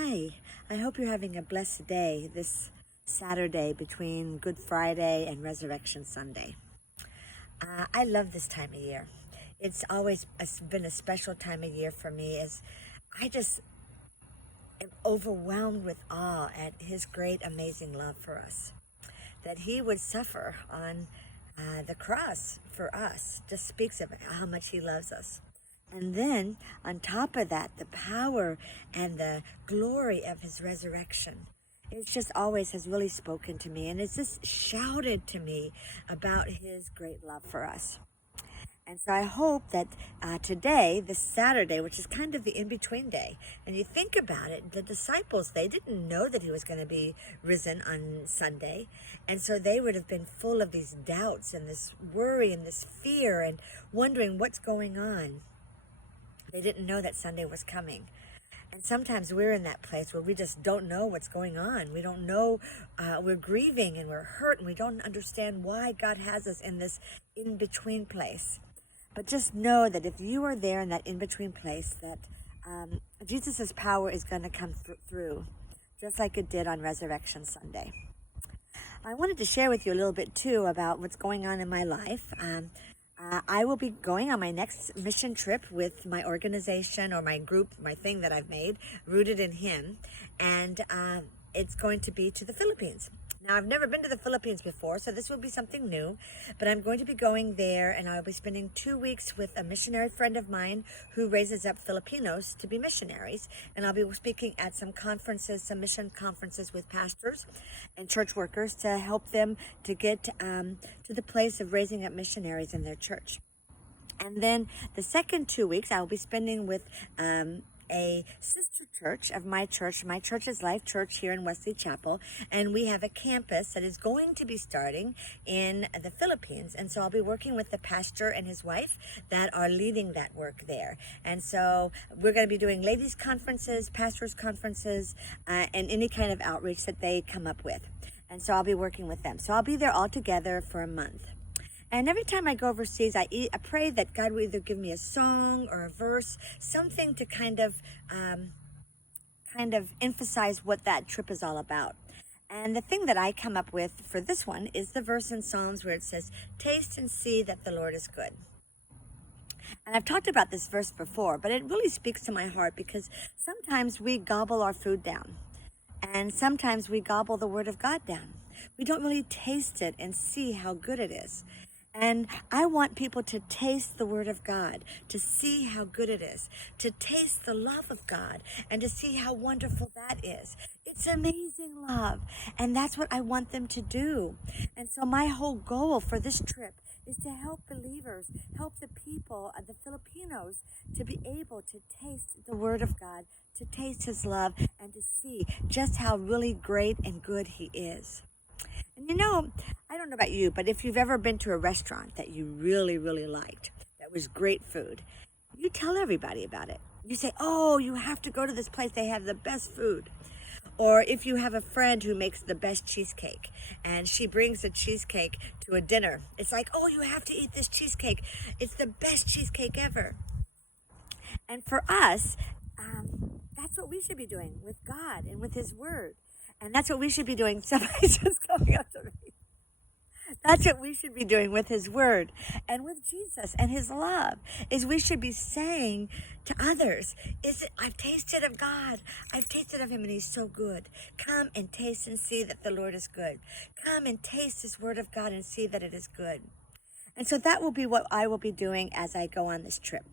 Hi, I hope you're having a blessed day this Saturday between Good Friday and Resurrection Sunday. I love this time of year. It's always been a special time of year for me as I just am overwhelmed with awe at His great, amazing love for us. That He would suffer on the cross for us just speaks of how much He loves us. And then, on top of that, the power and the glory of His resurrection. It's just always has really spoken to me, and it's just shouted to me about His great love for us. And so I hope that today, this Saturday, which is kind of the in-between day, and you think about it, the disciples, they didn't know that He was going to be risen on Sunday. And so they would have been full of these doubts and this worry and this fear and wondering what's going on. They didn't know that Sunday was coming. And sometimes we're in that place where we just don't know what's going on. We don't know, we're grieving and we're hurt and we don't understand why God has us in this in-between place. But just know that if you are there in that in-between place, that Jesus' power is going to come through, just like it did on Resurrection Sunday. I wanted to share with you a little bit, too, about what's going on in my life. I will be going on my next mission trip with my organization or my group, my thing that I've made, Rooted in Him, and it's going to be to the Philippines. Now, I've never been to the Philippines before, so this will be something new, but I'm going to be going there, and I'll be spending 2 weeks with a missionary friend of mine who raises up Filipinos to be missionaries, and I'll be speaking at some conferences, some mission conferences with pastors and church workers to help them to get to the place of raising up missionaries in their church. And then the second 2 weeks I will be spending with a sister church of my church. My church is Life Church here in Wesley Chapel, and we have a campus that is going to be starting in the Philippines. And so I'll be working with the pastor and his wife that are leading that work there. And so we're going to be doing ladies' conferences, pastors' conferences, and any kind of outreach that they come up with. And so I'll be working with them. So I'll be there all together for a month. And every time I go overseas, I pray that God will either give me a song or a verse, something to kind of emphasize what that trip is all about. And the thing that I come up with for this one is the verse in Psalms where it says, "Taste and see that the Lord is good." And I've talked about this verse before, but it really speaks to my heart because sometimes we gobble our food down. And sometimes we gobble the Word of God down. We don't really taste it and see how good it is. And I want people to taste the Word of God, to see how good it is, to taste the love of God, and to see how wonderful that is. It's amazing love, and that's what I want them to do. And so my whole goal for this trip is to help believers, help the people, the Filipinos, to be able to taste the Word of God, to taste His love, and to see just how really great and good He is. And you know, I don't know about you, but if you've ever been to a restaurant that you really, really liked, that was great food, you tell everybody about it. You say, "Oh, you have to go to this place. They have the best food." Or if you have a friend who makes the best cheesecake and she brings the cheesecake to a dinner, it's like, "Oh, you have to eat this cheesecake. It's the best cheesecake ever." And for us, that's what we should be doing with God and with His Word. And that's what we should be doing. Somebody's just coming up to me. That's what we should be doing with His Word and with Jesus and His love, is we should be saying to others, "I've tasted of God. I've tasted of Him and He's so good. Come and taste and see that the Lord is good. Come and taste His Word of God and see that it is good." And so that will be what I will be doing as I go on this trip.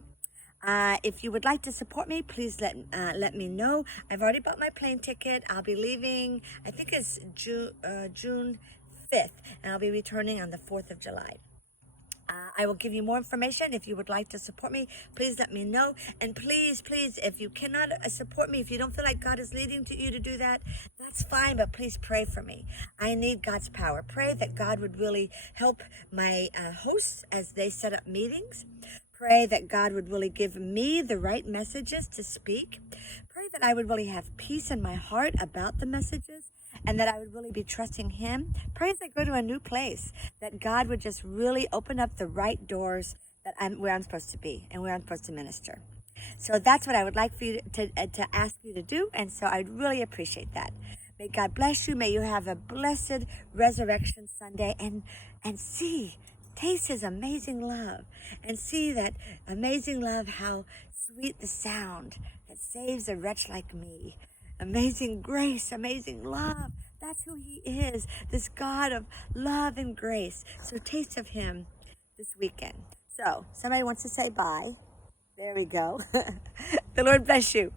If you would like to support me, please let me know. I've already bought my plane ticket. I'll be leaving, I think it's June 5th, and I'll be returning on the 4th of July. I will give you more information. If you would like to support me, please let me know. And please, if you cannot support me, if you don't feel like God is leading you to do that, that's fine, but please pray for me. I need God's power. Pray that God would really help my hosts as they set up meetings. Pray that God would really give me the right messages to speak. Pray that I would really have peace in my heart about the messages and that I would really be trusting Him. Pray as I go to a new place, that God would just really open up the right doors where I'm supposed to be and where I'm supposed to minister. So that's what I would like for you to ask you to do. And so I'd really appreciate that. May God bless you. May you have a blessed Resurrection Sunday and taste his amazing love and see that amazing love, how sweet the sound that saves a wretch like me. Amazing grace, amazing love. That's who he is, this God of love and grace. So taste of him this weekend. So somebody wants to say bye. There we go. The Lord bless you.